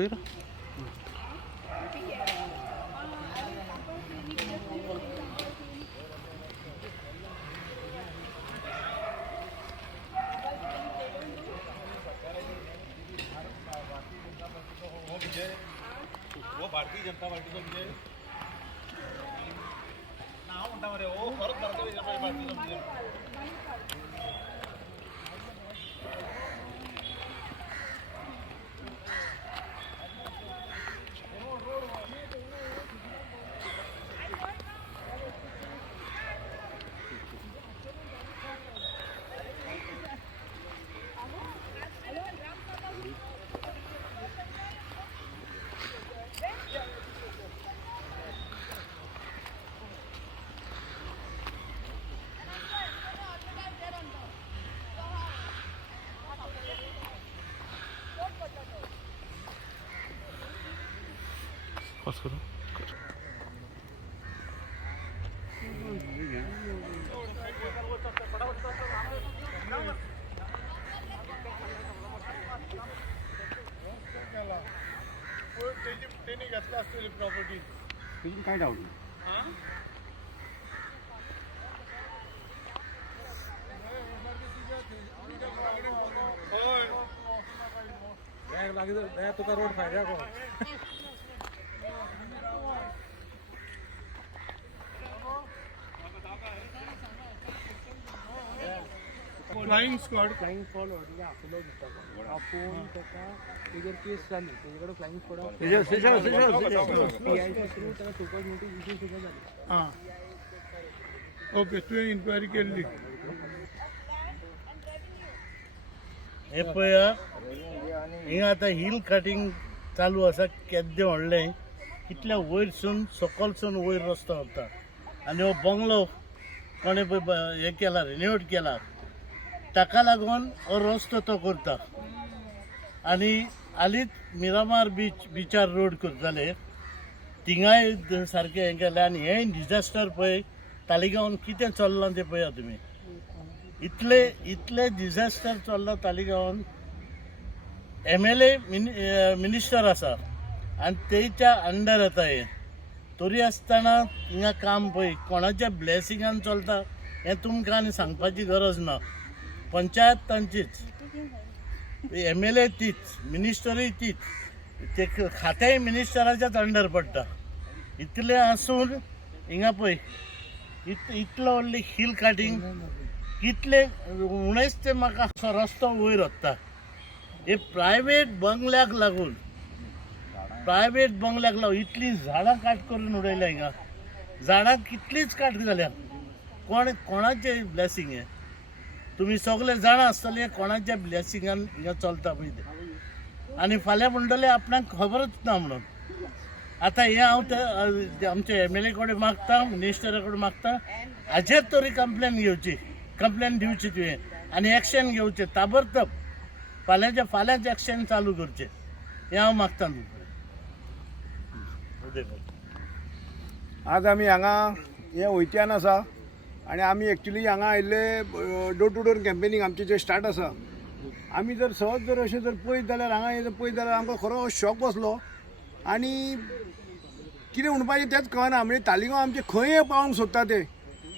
वयर वो भारतीय जनता पार्टी का विजय नाव म्हणता मरे ओ परत भारतीय जनता पार्टीचा विजय पास करो त्यांनी घेतला असलेली प्रॉपर्टी काय डाऊट तुका रोड फायद्या को फ्लाइंग स्क्वॉड आपण त्याचा त्याच्यावर केस झाली त्याच्याकडे फ्लाइंग स्क्वॉड PIC थ्रू त्याला सुपर नोटीस इश्यू सुद्धा झाली. हां ओके तुवें इन्क्वायरी केल्ली हे पळया हिंगा आतां हिल कटिंग चालू आसा केद्दे व्हडलें कितल्या वयरसून सकलसून वयर रस्तो वता आनी हो बंगलो कोणें पळय हें केला रिन्यूट केला ताका लागून हो रस्तो तो करता आनी हालींच मिरामार बिचार रोड करताले थिंगाय सारकें हें केलें आनी हें डिजास्टर पळय तालिगांवान कितें चल्लां तें पळया तुमी इतले डिजास्टर चल्ला तालिगांवान MLA मिनिस्टर आसा आनी तेच्या अंडर येता हें तरी आसतना हिंगा काम पळय कोणाच्या ब्लेसिंगान चलता हें तुमकां आनी सांगपाची गरज ना पंचायत तांचीच MLA तीच मिनिस्टरूय तीच ते खातेंय मिनिस्टराच्याच अंडर पडटा इतलें आसून हिंगा पळय इतलो व्हडली हिल काटिंग कितले उणेच ते म्हाका असो रस्तो वयर वता हे प्रायवेट बंगल्याक लागून इतली झाडां काट करून उडयल्या हिंगा झाडां कितलीच काट जाल्या कोणाचें ब्लेसिंग हें तुमी सगळे जाणा आसतले कोणाच्या ब्लेसिंगान हिंगा चलता पळय तें आनी फाल्यां म्हणटले आपणाक खबरच ना म्हणून आतां हें हांव ते आमचे MLA कडेन मागता मिनिस्टरा कडेन मागता हाजेर तरी कंप्लेन दिवची तुवें आनी एक्शन घेवचें ताबडतोब फाल्यांच एक्शन चालू करचें हें हांव मागता आज आमी हांगा हे वयत्यान आसा आनी आमी एक्चुली हांगा आयिल्ले डोर टू डोर कॅम्पेनींग आमचें जें स्टार्ट आसा आमी जर सहज जर अशें जर पळयत जाल्यार हांगा येयलें पळयत जाल्यार आमकां खरो शॉक बसलो आनी कितें म्हणपाचें तेंच कळना म्हणजे तालिगांव आमचे खंय पावंक सोदता ते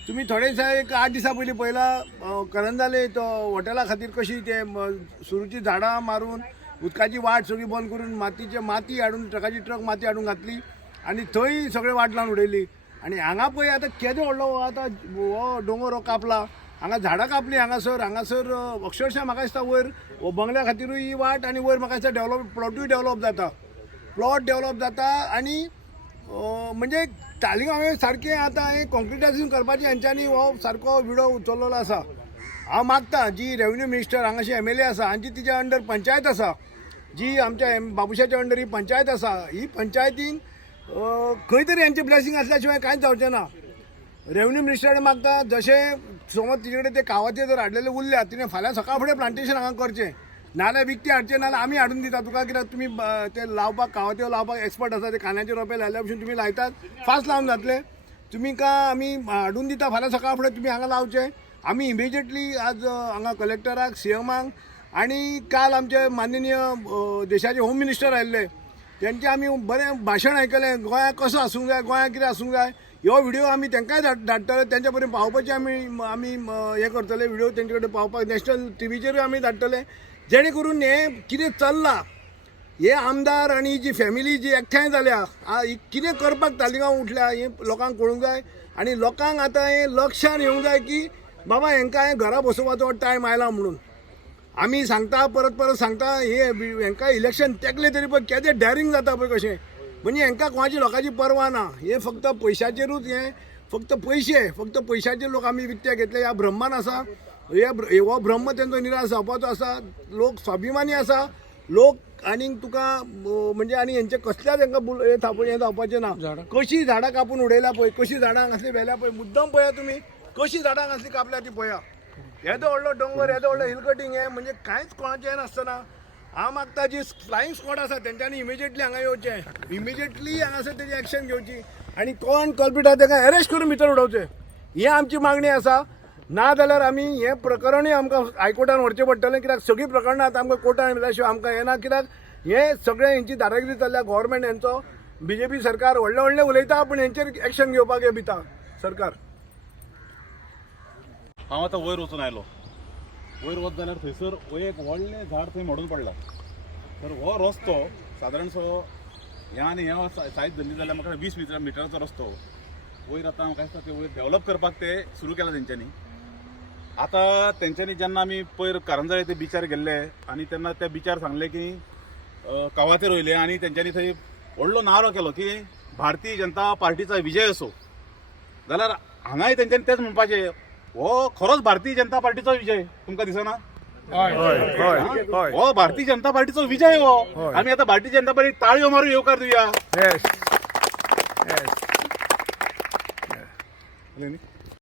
तुमी थोडे दिसा एक 8 दिसां पयलीं पळयला करंजाले तो हॉटेला खातीर कशी ते सुरूची झाडां मारून उदकाची वाट सगळी बंद करून माती हाडून ट्रकाची ट्रक माती हाडून घातली आनी थंय सगळे वाट लावन उडयली आनी हांगा पळय आतां केदो व्हडलो आतां हो दोंगर हो कापला हांगा झाडां कापली हांगासर अक्षरशः म्हाका दिसता वयर हो बंगल्या खातीरूय ही वाट आनी वयर म्हाका दिसता प्लॉटूय डेवलप जाता आनी म्हणजे तालिगांव सारकें आतां हें कॉन्क्रिटायझेशन करपाचें हेंच्यांनी हो सारको विडो उचललेलो आसा हांव मागता जी रेव्हेन्यू मिनिस्टर हांगाची MLA आसा हांची तिच्या अंडर पंचायत आसा जी आमच्या बाबुशाच्या अंडर ही पंचायत आसा ही पंचायतीन खंय तरी हेंचें ब्लेसिंग आसल्या शिवाय कांयच जावचें ना रेव्हेन्यू मिनिस्टरान मागता जशें समज तिचे कडेन ते कावाचे जर हाडलेले उरल्यात तिणें फाल्यां सकाळ फुडें प्लांटेशन हांगा करचें नाल्यार विकते हाडचे नाल्यार आमी हाडून दिता तुका कित्याक तुमी ते लावपाक कावात्यो लावपाक एक्सपर्ट आसा ते कांद्याचे रोंपे लायल्या भशेन तुमी लायतात फास्ट लावन जातले तुमकां आमी हाडून दिता फाल्यां सकाळ फुडें तुमी हांगा लावचें आमी इमिजिएटली आज हांगा कलेक्टराक CMाक आनी काल आमचे माननीय देशाचे होम मिनिस्टर आयिल्ले त्यांचे आमी बरें भाशण आयकलें गोंयाक कसो आसूंक जाय गोंयाक कितें आसूंक जाय ह्यो व्हिडिओ आमी तांकांय धाडटले त्यांच्या पर्यंत पावोवपाचें आमी हें करतले व्हिडिओ तेंचे कडेन पावपाक नॅशनल टीव्हीचेरूय आमी धाडटले जेणे करून हें कितें चल्लां हे आमदार आनी जी फॅमिली जी एकठांय जाल्या कितें करपाक तालिगांव उठल्या हें लोकांक कळूंक जाय आनी लोकांक आतां हें लक्षान येवंक जाय की बाबा हांकां हें घरा बसोवपाचो टायम आयला म्हणून आमी सांगता परत सांगता हे हांकां इलेक्शन तेकले तरी पळय केदें डॅरिंग जाता पळय कशें म्हणजे हांकां कोणाची लोकांची पर्वा ना हे फक्त पयशाचेरूच हे फक्त पयशाचे लोक आमी विकते घेतले ह्या ब्रह्मान आसा हो ब्रह्म तेंचो निराश जावपाचो आसा लोक स्वाभिमानी आसा लोक आनीक तुका म्हणजे आनी हेंचे कसल्याच हांकां हे जावपाचें ना कशी झाडां कापून उडयल्या पळय कशी झाडांक असली व्हेल्या पळय मुद्दम पळया तुमी कशी झाडांक असली कापल्या ती पळया येदो व्हडलो डोंगर येदो व्हडलो हिल कटींग हे म्हणजे कांयच कोणाचें हें नासतना हांव मागता जी फ्लायींग स्क्वॉड आसा तेंच्यांनी इमिजिएटली हांगा येवचें इमिजिएटली हांगासर तेजी एक्शन घेवची आनी कोण कल्पिट आहा ताका अरेस्ट करून भितर उडोवचें ही आमची मागणी आसा ना जाल्यार आमी हें प्रकरणूय आमकां हायकोर्टान व्हरचें पडटलें कित्याक सगळीं प्रकरणां आतां आमकां कोर्टान येयल्या शिवाय आमकां येना कित्याक हें सगळें हेंची दादागिरी चल्ल्या गव्हर्मेंट हेंचो BJP सरकार व्हडलें उलयता पूण हेंचेर एक्शन घेवपाक हें भिता सरकार हांव आतां वयर वचून आयलो वयर वच जाल्यार थंयसर एक व्हडलें झाड थंय मोडून पडलां तर हो रस्तो सादारणसो ह्या आनी ह्या सायज धरली जाल्यार म्हाका 20 मिटराचो रस्तो वयर आतां म्हाका दिसता ते वयर डेवलप करपाक ते सुरू केला तेंच्यांनी आतां तेंच्यांनी जेन्ना आमी पयर कारंजळे ते बिचार गेल्ले आनी तेन्ना त्या बिचार सांगले की कावाचेर वयले आनी तेंच्यांनी थंय व्हडलो नारो केलो की भारतीय जनता पार्टीचा विजय असो जाल्यार हांगाय तेंच्यांनी तेच म्हणपाचें हो खरोच भारतीय जनता पार्टीचो विजय तुमकां दिसना हो भारतीय जनता पार्टीचो विजय हो आमी आतां भारतीय जनता पार्टी ताळयो मारून येवकार दिवया